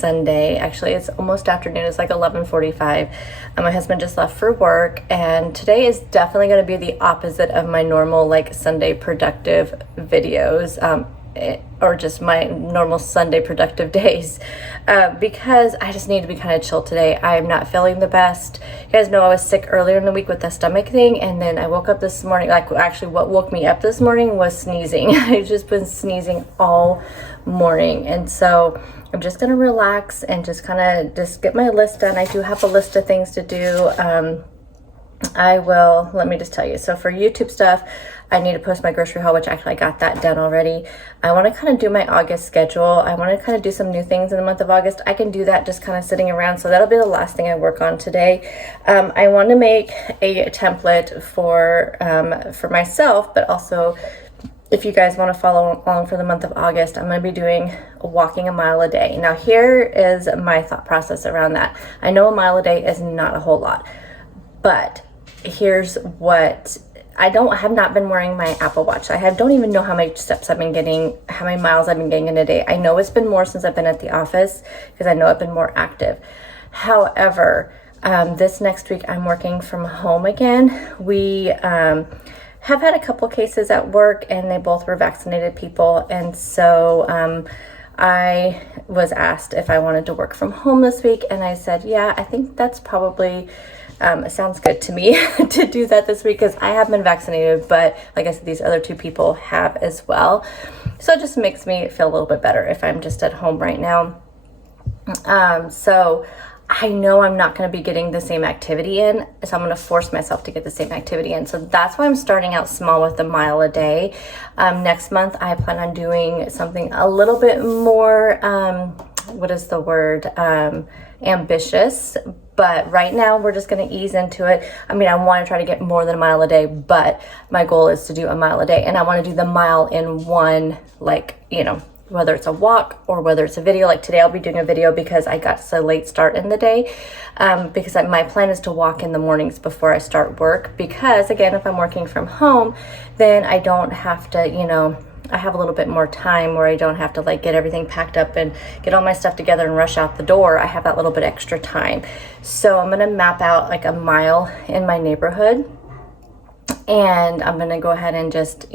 Sunday. Actually, it's almost afternoon. It's like 11:45. My husband just left for work, and today is definitely going to be the opposite of my normal like Sunday productive videos. Or just my normal Sunday productive days, because I just need to be kind of chill today. I'm not feeling the best. You guys know I was sick earlier in the week with the stomach thing, and then I woke up this morning, like actually what woke me up this morning was sneezing. I've just been sneezing all morning, and so I'm just gonna relax and just kind of just get my list done. I do have a list of things to do. Let me just tell you. So for YouTube stuff, I need to post my grocery haul, which actually I got that done already. I want to kind of do my August schedule. I want to kind of do some new things in the month of August. I can do that just kind of sitting around. So that'll be the last thing I work on today. I want to make a template for myself, but also if you guys want to follow along for the month of August, I'm going to be doing walking a mile a day. Now here is my thought process around that. I know a mile a day is not a whole lot, but here's what I have not been wearing my Apple Watch. I don't even know how many steps I've been getting, how many miles I've been getting in a day. I know it's been more since I've been at the office because I know I've been more active. However, this next week I'm working from home again. We have had a couple cases at work, and they both were vaccinated people, and so I was asked if I wanted to work from home this week, and I said, yeah, I think that's probably it sounds good to me to do that this week, because I have been vaccinated, but like I said, these other two people have as well. So it just makes me feel a little bit better if I'm just at home right now. So I know I'm not going to be getting the same activity in, so I'm going to force myself to get the same activity in. So that's why I'm starting out small with a mile a day. Next month, I plan on doing something a little bit more, ambitious. But right now we're just going to ease into it. I mean, I want to try to get more than a mile a day, but my goal is to do a mile a day, and I want to do the mile in one, whether it's a walk or whether it's a video. Like today I'll be doing a video because I got a late start in the day, because my plan is to walk in the mornings before I start work, because again, if I'm working from home, then I don't have to, I have a little bit more time where I don't have to like get everything packed up and get all my stuff together and rush out the door. I have that little bit extra time. So I'm going to map out like a mile in my neighborhood, and I'm going to go ahead and just,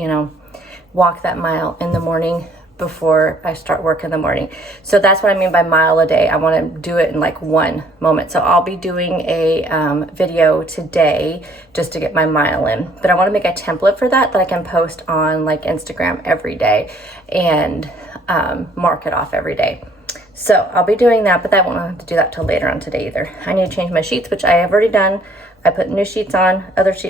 walk that mile in the morning before I start work in the morning. So that's what I mean by mile a day. I want to do it in like one moment. So I'll be doing a video today just to get my mile in, but I want to make a template for that I can post on like Instagram every day and mark it off every day. So I'll be doing that, but I won't have to do that till later on today either. I need to change my sheets, which I have already done. I put new sheets on.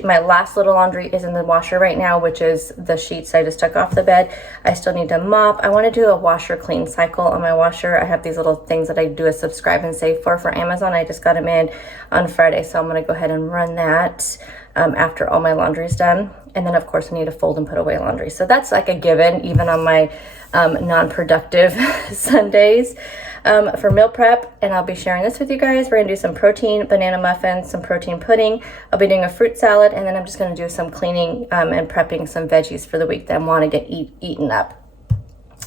My last little laundry is in the washer right now, which is the sheets I just took off the bed. I still need to mop. I want to do a washer clean cycle on my washer. I have these little things that I do a subscribe and save for Amazon. I just got them in on Friday, so I'm going to go ahead and run that after all my laundry is done. And then of course I need to fold and put away laundry. So that's like a given, even on my non-productive Sundays. For meal prep, and I'll be sharing this with you guys. We're gonna do some protein banana muffins, some protein pudding. I'll be doing a fruit salad, and then I'm just gonna do some cleaning and prepping some veggies for the week that I want to get eaten up.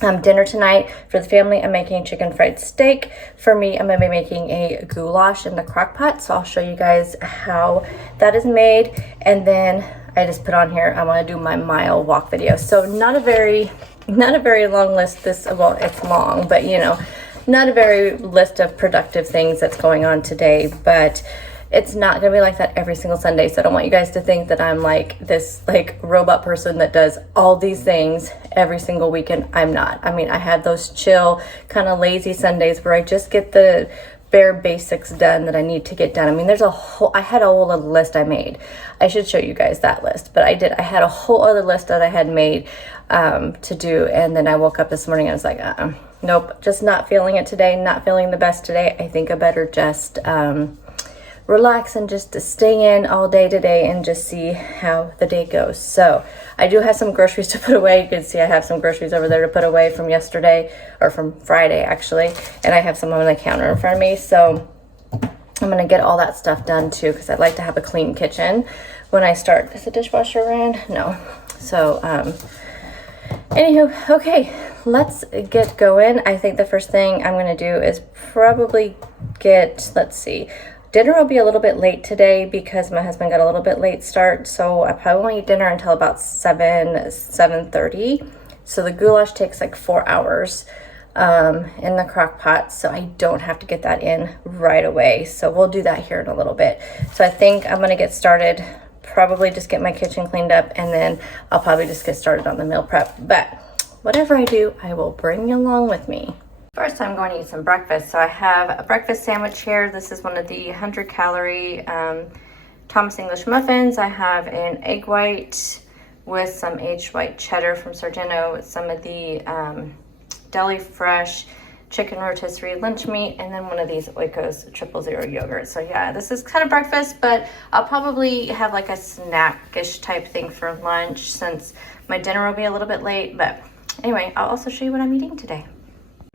Dinner tonight for the family, I'm making chicken fried steak. For me, I'm gonna be making a goulash in the crock pot, so I'll show you guys how that is made. And then I just put on here, I want to do my mile walk video. So not a very long list. It's long, but not a very list of productive things that's going on today, but it's not gonna be like that every single Sunday. So I don't want you guys to think that I'm like this like robot person that does all these things every single weekend. I'm not. I mean, I had those chill, kind of lazy Sundays where I just get the bare basics done that I need to get done. I mean, I had a whole other list I made. I should show you guys that list, but I had a whole other list that I had made to do, and then I woke up this morning and I was like, nope, just not feeling it today, not feeling the best today. I think I better just relax and just stay in all day today and just see how the day goes. So I do have some groceries to put away. You can see I have some groceries over there to put away from yesterday, or from Friday actually, and I have some on the counter in front of me. So I'm gonna get all that stuff done too, because I'd like to have a clean kitchen when I start. Is the dishwasher in? No. So anywho, okay, let's get going. I think the first thing I'm gonna do is probably get, let's see, dinner will be a little bit late today because my husband got a little bit late start, so I probably won't eat dinner until about 7:30. So the goulash takes like 4 hours in the crock pot, so I don't have to get that in right away. So we'll do that here in a little bit. So I think I'm gonna get started, probably just get my kitchen cleaned up, and then I'll probably just get started on the meal prep. But whatever I do, I will bring you along with me. First, I'm going to eat some breakfast. So I have a breakfast sandwich here. This is one of the 100-calorie Thomas English muffins. I have an egg white with some aged white cheddar from Sargento, with some of the deli fresh chicken rotisserie lunch meat, and then one of these Oikos 000 yogurt. So yeah, this is kind of breakfast, but I'll probably have like a snackish type thing for lunch since my dinner will be a little bit late. But anyway, I'll also show you what I'm eating today.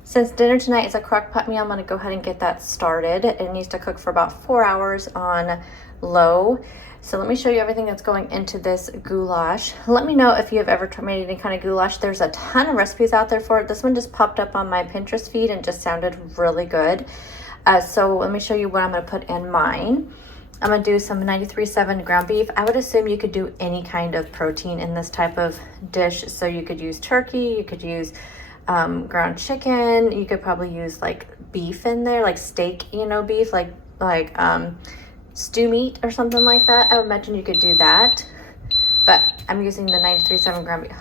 Since dinner tonight is a crock pot meal, I'm gonna go ahead and get that started. It needs to cook for about 4 hours on low. So let me show you everything that's going into this goulash. Let me know if you have ever made any kind of goulash. There's a ton of recipes out there for it. This one just popped up on my Pinterest feed and just sounded really good. So let me show you what I'm gonna put in mine. I'm gonna do some 93.7 ground beef. I would assume you could do any kind of protein in this type of dish. So you could use turkey, you could use ground chicken, you could probably use like beef in there, like steak, you know, beef, like stew meat or something like that. I would imagine you could do that, but I'm using the 93.7 ground beef.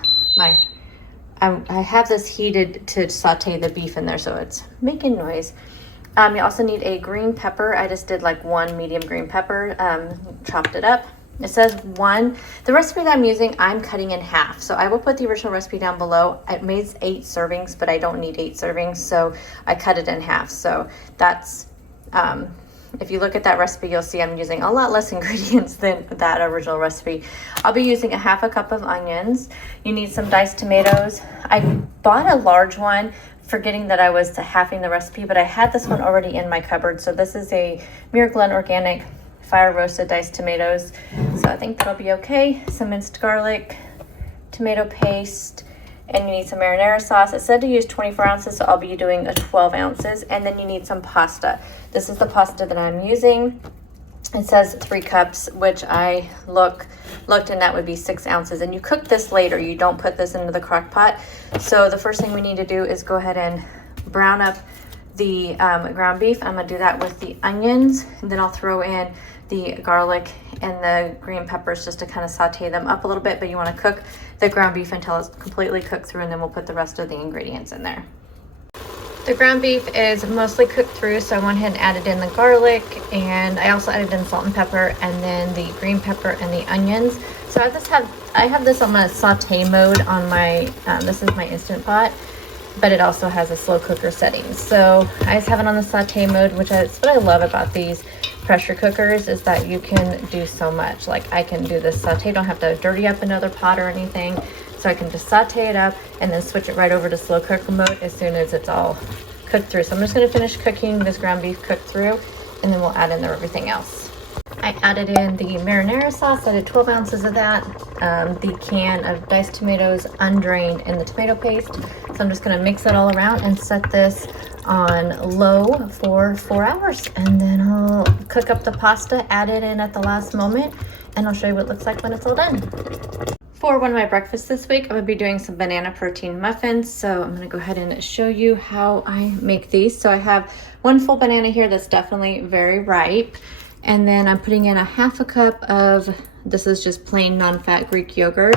I have this heated to saute the beef in there, so it's making noise. You also need a green pepper. I just did like one medium green pepper, chopped it up. It says one. The recipe that I'm using, I'm cutting in half. So I will put the original recipe down below. It made 8 servings, but I don't need 8 servings, so I cut it in half. So that's, if you look at that recipe, you'll see I'm using a lot less ingredients than that original recipe. I'll be using a half a cup of onions. You need some diced tomatoes. I bought a large one, forgetting that I was halving the recipe, but I had this one already in my cupboard. So this is a Muir Glen Organic fire roasted diced tomatoes. So I think that'll be okay. Some minced garlic, tomato paste, and you need some marinara sauce. It said to use 24 ounces, so I'll be doing a 12 ounces. And then you need some pasta. This is the pasta that I'm using. It says 3 cups, which I looked and that would be 6 ounces. And you cook this later. You don't put this into the crock pot. So the first thing we need to do is go ahead and brown up the ground beef. I'm gonna do that with the onions, and then I'll throw in the garlic and the green peppers just to kind of saute them up a little bit. But you want to cook the ground beef until it's completely cooked through, and then we'll put the rest of the ingredients in there. The ground beef is mostly cooked through, so I went ahead and added in the garlic, and I also added in salt and pepper, and then the green pepper and the onions. So I have this on my saute mode on my this is my Instant Pot, but it also has a slow cooker setting. So I just have it on the saute mode, which is what I love about these pressure cookers, is that you can do so much. Like I can do this saute, don't have to dirty up another pot or anything. So I can just saute it up and then switch it right over to slow cooker mode as soon as it's all cooked through. So I'm just gonna finish cooking this ground beef cooked through, and then we'll add in there everything else. I added in the marinara sauce. I did 12 ounces of that. The can of diced tomatoes undrained and the tomato paste. So I'm just gonna mix it all around and set this on low for 4 hours. And then I'll cook up the pasta, add it in at the last moment, and I'll show you what it looks like when it's all done. For one of my breakfasts this week, I'm gonna be doing some banana protein muffins. So I'm gonna go ahead and show you how I make these. So I have one full banana here that's definitely very ripe. And then I'm putting in a half a cup of, this is just plain non-fat Greek yogurt.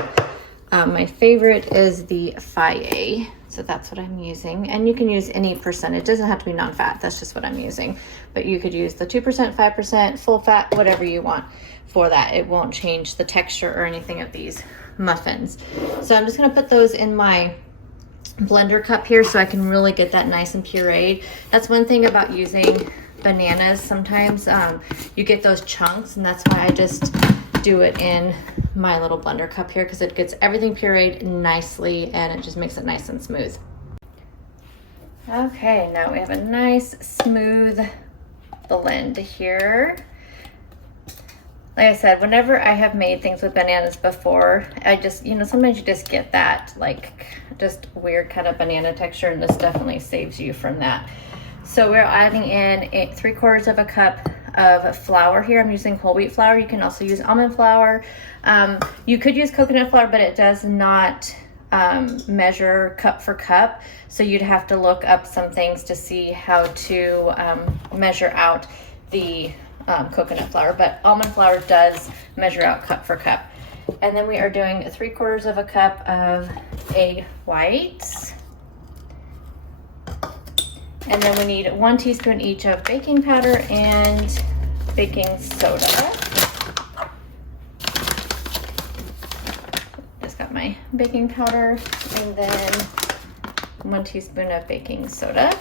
My favorite is the Fage, so that's what I'm using. And you can use any percent, it doesn't have to be non-fat, that's just what I'm using. But you could use the 2%, 5%, full fat, whatever you want for that. It won't change the texture or anything of these muffins. So I'm just gonna put those in my blender cup here so I can really get that nice and pureed. That's one thing about using bananas. Sometimes you get those chunks, and that's why I just do it in my little blender cup here, because it gets everything pureed nicely and it just makes it nice and smooth. Okay, now we have a nice smooth blend here. Like I said, whenever I have made things with bananas before, I just, you know, sometimes you just get that like just weird kind of banana texture, and this definitely saves you from that. So we're adding in 3/4 of a cup of flour here. I'm using whole wheat flour. You can also use almond flour. You could use coconut flour, but it does not measure cup for cup. So you'd have to look up some things to see how to measure out the coconut flour, but almond flour does measure out cup for cup. And then we are doing 3/4 of a cup of egg whites. And then we need 1 teaspoon each of baking powder and baking soda. Just got my baking powder, and then 1 teaspoon of baking soda.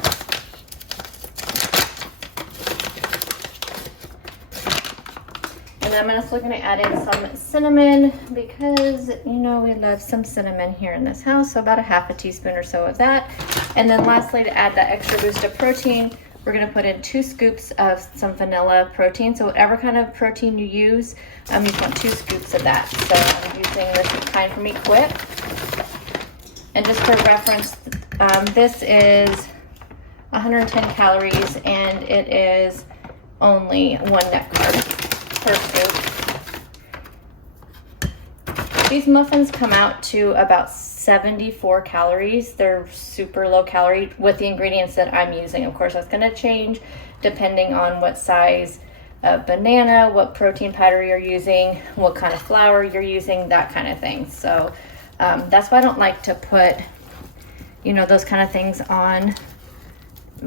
I'm also going to add in some cinnamon because, you know, we love some cinnamon here in this house. So about 1/2 teaspoon or so of that. And then lastly, to add that extra boost of protein, we're going to put in 2 scoops of some vanilla protein. So whatever kind of protein you use, you want 2 scoops of that. So I'm using this Kind For Me Quick. And just for reference, this is 110 calories and it is only 1 net carb per scoop. These muffins come out to about 74 calories. They're super low calorie with the ingredients that I'm using. Of course, that's going to change depending on what size of banana, what protein powder you're using, what kind of flour you're using, that kind of thing. So that's why I don't like to put, you know, those kind of things on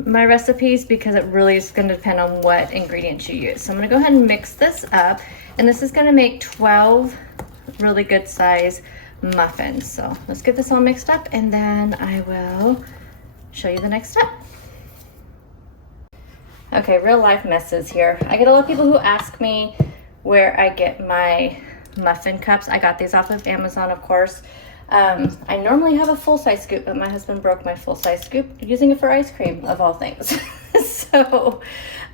my recipes, because it really is going to depend on what ingredients you use. So I'm going to go ahead and mix this up, and this is going to make 12 really good size muffins. So let's get this all mixed up, and then I will show you the next step. Okay, real life messes here. I get a lot of people who ask me where I get my muffin cups. I got these off of Amazon, of course. I normally have a full-size scoop, but my husband broke my full-size scoop using it for ice cream, of all things. So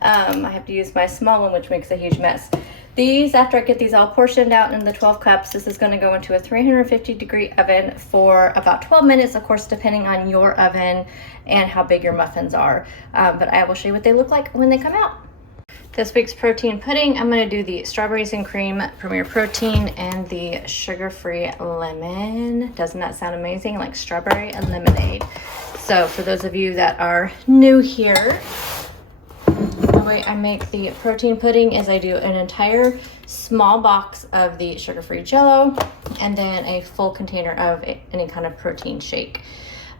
I have to use my small one, which makes a huge mess. These, after I get these all portioned out in the 12 cups, this is going to go into a 350-degree oven for about 12 minutes, of course, depending on your oven and how big your muffins are. But I will show you what they look like when they come out. This week's protein pudding, I'm going to do the strawberries and cream Premier Protein and the sugar-free lemon. Doesn't that sound amazing? Like strawberry and lemonade. So for those of you that are new here, the way I make the protein pudding is I do an entire small box of the sugar-free Jell-O and then a full container of any kind of protein shake.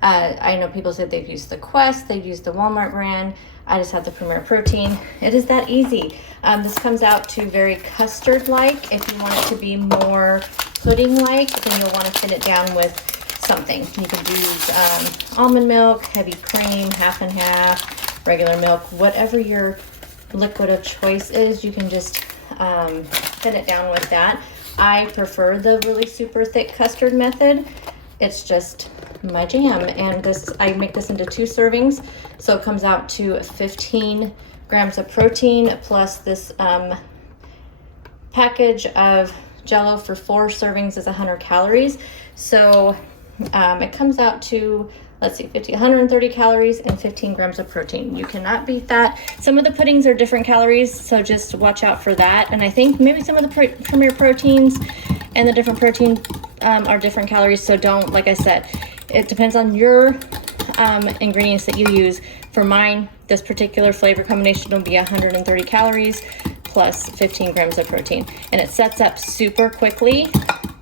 I know people said they've used the Quest, they've used the Walmart brand. I just have the Premier Protein. It is that easy. This comes out to very custard-like. If you want it to be more pudding-like, then you'll want to thin it down with something. You could use almond milk, heavy cream, half and half, regular milk, whatever your liquid of choice is, you can just thin it down with that. I prefer the really super thick custard method. It's just my jam. And this, I make this into 2 servings, so it comes out to 15 grams of protein plus this package of Jell-O for 4 servings is 100 calories. So it comes out to, let's see, 130 calories and 15 grams of protein. You cannot beat that. Some of the puddings are different calories, so just watch out for that. And I think maybe some of the Premier Proteins and the different protein are different calories, so don't, like I said, it depends on your ingredients that you use. For mine, this particular flavor combination will be 130 calories plus 15 grams of protein. And it sets up super quickly,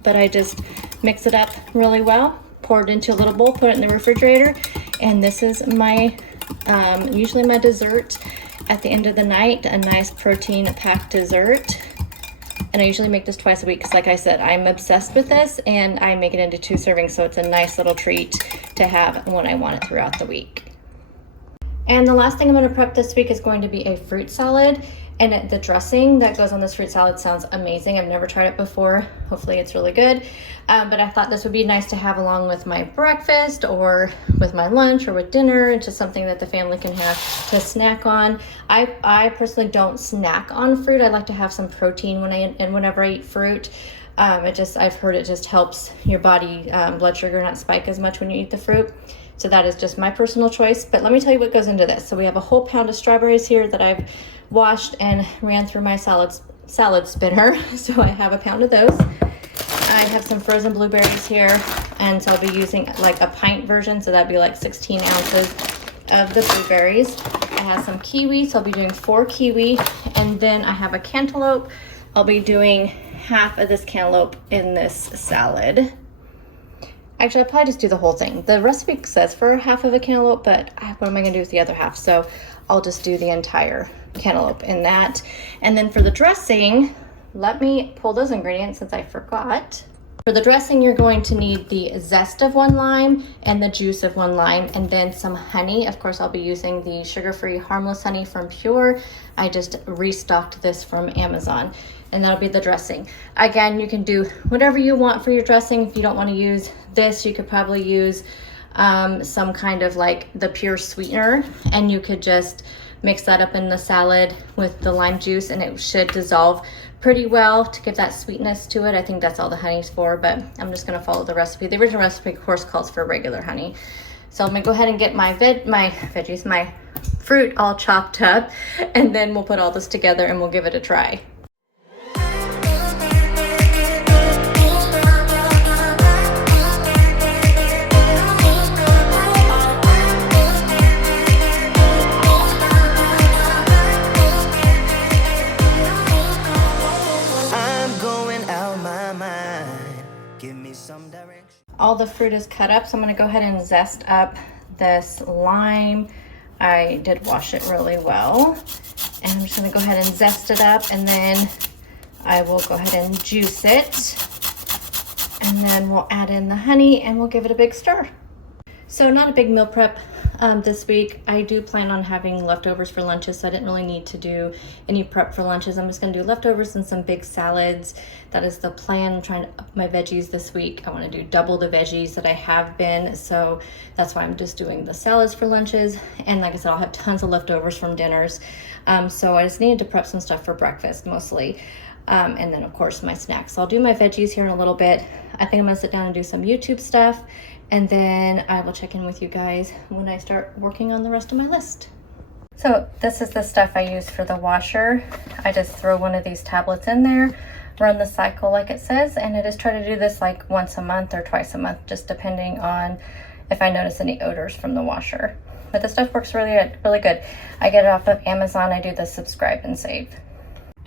but I just mix it up really well, pour it into a little bowl, put it in the refrigerator, and this is my, usually my dessert at the end of the night, a nice protein-packed dessert. And I usually make this twice a week because, like I said, I'm obsessed with this, and I make it into 2 servings, so it's a nice little treat to have when I want it throughout the week. And the last thing I'm going to prep this week is going to be a fruit salad. And the dressing that goes on this fruit salad sounds amazing. I've never tried it before. Hopefully it's really good. But I thought this would be nice to have along with my breakfast or with my lunch or with dinner. It's just something that the family can have to snack on. I personally don't snack on fruit. I like to have some protein whenever I eat fruit. I've heard it just helps your body blood sugar not spike as much when you eat the fruit. So that is just my personal choice. But let me tell you what goes into this. So we have a whole pound of strawberries here that I've washed and ran through my salad spinner. So I have a pound of those. I have some frozen blueberries here, and so I'll be using like a pint version, so that'd be like 16 ounces of the blueberries. I have some kiwi, so I'll be doing 4 kiwi, and then I have a cantaloupe. I'll be doing half of this cantaloupe in this salad. Actually, I'll probably just do the whole thing. The recipe says for half of a cantaloupe, but what am I gonna do with the other half? So I'll just do the entire cantaloupe in that. And then for the dressing, let me pull those ingredients since I forgot. For the dressing, you're going to need the zest of 1 lime and the juice of 1 lime, and then some honey. Of course, I'll be using the sugar-free harmless honey from Pure. I just restocked this from Amazon, and that'll be the dressing. Again, you can do whatever you want for your dressing. If you don't want to use this, you could probably use some kind of like the Pure sweetener, and you could just mix that up in the salad with the lime juice, and it should dissolve pretty well to give that sweetness to it. I think that's all the honey's for, but I'm just gonna follow the recipe. The original recipe, of course, calls for regular honey. So I'm gonna go ahead and get my fruit all chopped up, and then we'll put all this together and we'll give it a try. All the fruit is cut up, so I'm going to go ahead and zest up this lime. I did wash it really well, and I'm just going to go ahead and zest it up, and then I will go ahead and juice it, and then we'll add in the honey and we'll give it a big stir. So not a big meal prep this week. I do plan on having leftovers for lunches, so I didn't really need to do any prep for lunches. I'm just gonna do leftovers and some big salads. That is the plan. I'm trying to up my veggies this week. I wanna do double the veggies that I have been, so that's why I'm just doing the salads for lunches. And like I said, I'll have tons of leftovers from dinners. So I just needed to prep some stuff for breakfast mostly. And then of course my snacks. So I'll do my veggies here in a little bit. I think I'm gonna sit down and do some YouTube stuff, and then I will check in with you guys when I start working on the rest of my list. So this is the stuff I use for the washer. I just throw one of these tablets in there, run the cycle like it says, and I just try to do this like once a month or twice a month, just depending on if I notice any odors from the washer. But the stuff works really good. I get it off of Amazon. I do the subscribe and save.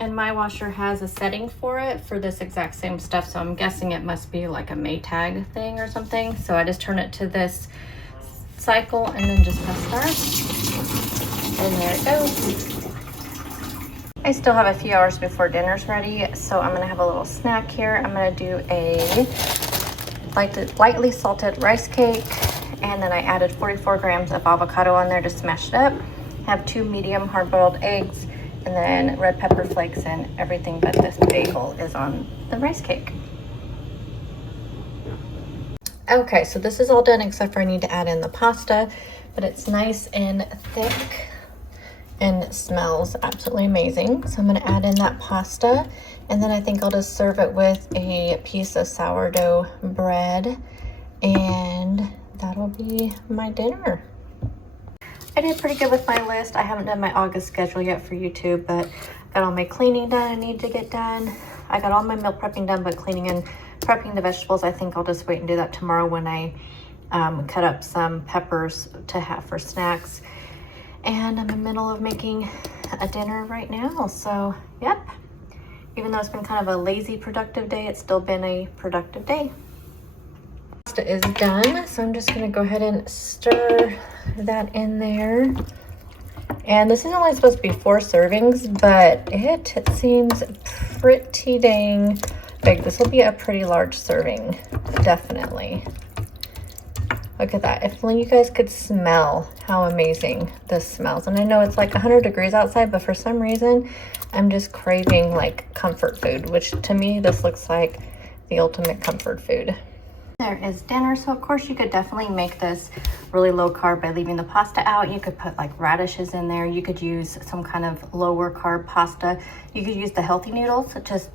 And my washer has a setting for it for this exact same stuff, so I'm guessing it must be like a Maytag thing or something. So I just turn it to this cycle and then just press start. And there it goes. I still have a few hours before dinner's ready, so I'm gonna have a little snack here. I'm gonna do a lightly salted rice cake, and then I added 44 grams of avocado on there to smash it up. Have 2 medium hard-boiled eggs, and then red pepper flakes, and everything but this bagel is on the rice cake. Okay, so this is all done except for I need to add in the pasta, but it's nice and thick and smells absolutely amazing. So I'm gonna add in that pasta, and then I think I'll just serve it with a piece of sourdough bread, and that'll be my dinner. I did pretty good with my list. I haven't done my August schedule yet for YouTube, but got all my cleaning done I need to get done. I got all my meal prepping done, but cleaning and prepping the vegetables, I think I'll just wait and do that tomorrow when I cut up some peppers to have for snacks. And I'm in the middle of making a dinner right now, so yep. Even though it's been kind of a lazy productive day, it's still been a productive day. Pasta is done, so I'm just gonna go ahead and stir that in there. And this is only supposed to be 4 servings, but it seems pretty dang big. This will be a pretty large serving, definitely. Look at that. If only you guys could smell how amazing this smells. And I know it's like 100 degrees outside, but for some reason, I'm just craving like comfort food, which to me, this looks like the ultimate comfort food. There is dinner. So of course you could definitely make this really low carb by leaving the pasta out. You could put like radishes in there. You could use some kind of lower carb pasta. You could use the healthy noodles, just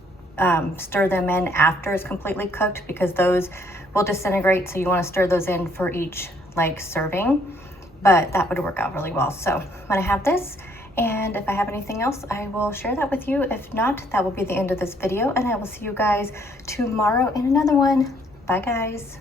stir them in after it's completely cooked, because those will disintegrate. So you want to stir those in for each like serving, but that would work out really well. So I'm gonna have this, and if I have anything else, I will share that with you. If not, that will be the end of this video, and I will see you guys tomorrow in another one. Bye guys.